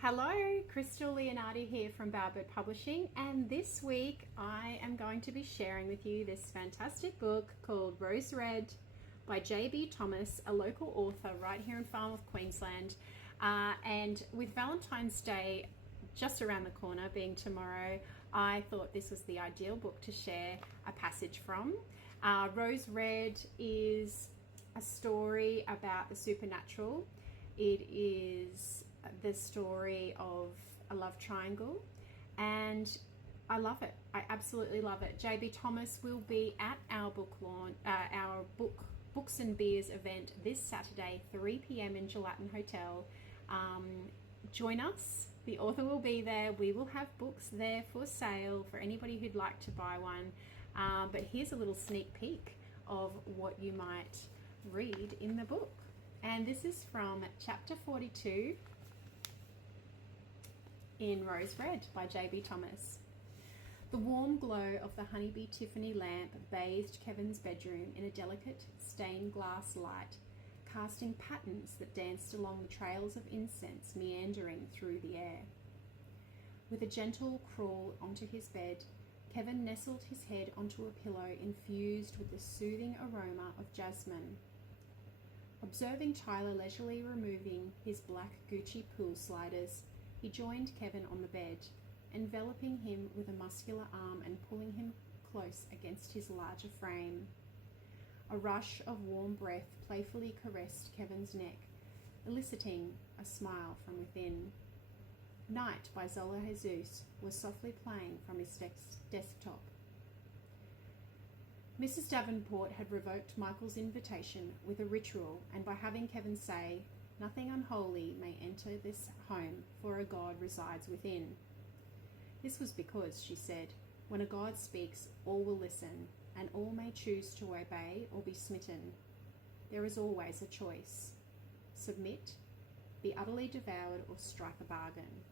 Hello, Crystal Leonardi here from Bowerbird Publishing, and this week I am going to be sharing with you this fantastic book called Rose Red by J.B. Thomas, a local author right here in Falmouth, Queensland. And with Valentine's Day just around the corner, being tomorrow, I thought this was the ideal book to share a passage from. Rose Red is a story about the supernatural. It is the story of a love triangle, and I love it. I absolutely love it. JB Thomas will be at our book launch, our Books and Beers event this Saturday, 3 p.m. in Gelatin Hotel. Join us. The author will be there. We will have books there for sale for anybody who'd like to buy one. But here's a little sneak peek of what you might read in the book. And this is from chapter 42 in Rose Red by J.B. Thomas. The warm glow of the Honeybee Tiffany lamp bathed Kevin's bedroom in a delicate stained glass light, casting patterns that danced along the trails of incense meandering through the air. With a gentle crawl onto his bed, Kevin nestled his head onto a pillow infused with the soothing aroma of jasmine. Observing Tyler leisurely removing his black Gucci pool sliders, he joined Kevin on the bed, enveloping him with a muscular arm and pulling him close against his larger frame. A rush of warm breath playfully caressed Kevin's neck, eliciting a smile from within. Night by Zola Jesus was softly playing from his desktop. Mrs. Davenport had revoked Michael's invitation with a ritual, and by having Kevin say, "Nothing unholy may enter this home, for a God resides within." This was because, she said, when a God speaks, all will listen, and all may choose to obey or be smitten. There is always a choice. Submit, be utterly devoured, or strike a bargain.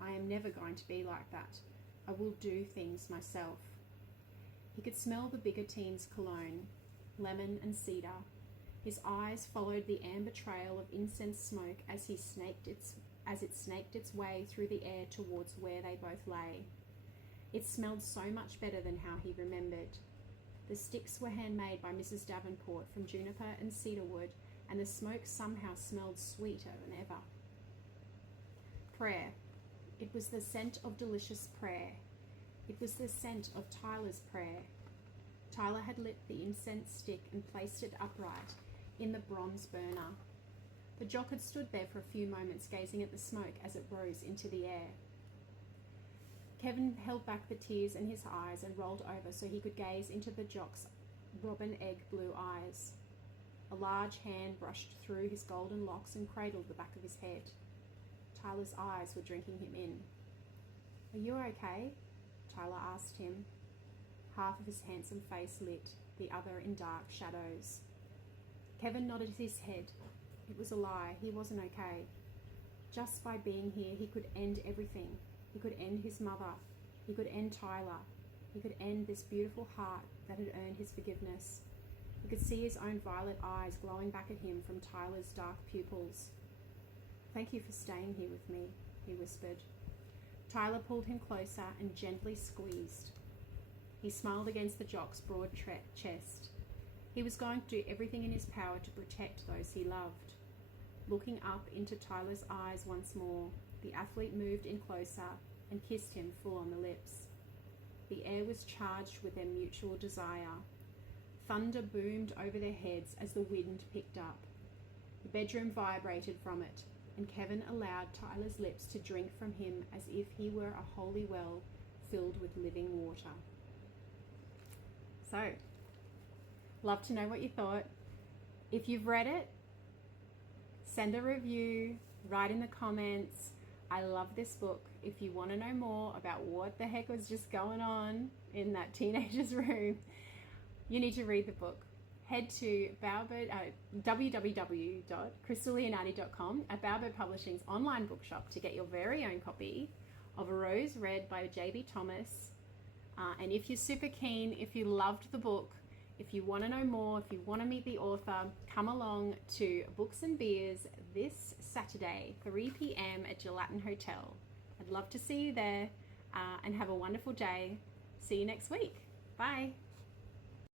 I am never going to be like that. I will do things myself. He could smell the bigger teen's cologne, lemon and cedar. His eyes followed the amber trail of incense smoke as it snaked its way through the air towards where they both lay. It smelled so much better than how he remembered. The sticks were handmade by Mrs. Davenport from juniper and cedarwood, and the smoke somehow smelled sweeter than ever. Prayer. It was the scent of delicious prayer. It was the scent of Tyler's prayer. Tyler had lit the incense stick and placed it upright in the bronze burner. The jock had stood there for a few moments gazing at the smoke as it rose into the air. Kevin held back the tears in his eyes and rolled over so he could gaze into the jock's robin egg blue eyes. A large hand brushed through his golden locks and cradled the back of his head. Tyler's eyes were drinking him in. "Are you okay?" Tyler asked him. Half of his handsome face lit, the other in dark shadows. Kevin nodded his head. It was a lie. He wasn't okay. Just by being here, he could end everything. He could end his mother. He could end Tyler. He could end this beautiful heart that had earned his forgiveness. He could see his own violet eyes glowing back at him from Tyler's dark pupils. "Thank you for staying here with me," he whispered. Tyler pulled him closer and gently squeezed. He smiled against the jock's broad chest. He was going to do everything in his power to protect those he loved. Looking up into Tyler's eyes once more, the athlete moved in closer and kissed him full on the lips. The air was charged with their mutual desire. Thunder boomed over their heads as the wind picked up. The bedroom vibrated from it, and Kevin allowed Tyler's lips to drink from him as if he were a holy well filled with living water. So, love to know what you thought. If you've read it, send a review, write in the comments. I love this book. If you want to know more about what the heck was just going on in that teenager's room, you need to read the book. Head to www.crystalleonardi.com at Bowerbird Publishing's online bookshop to get your very own copy of Rose Red by J.B. Thomas. And if you're super keen, if you loved the book, if you want to know more, if you want to meet the author, come along to Books and Beers this Saturday, 3 p.m. at Gelatin Hotel. I'd love to see you there, and have a wonderful day. See you next week. Bye.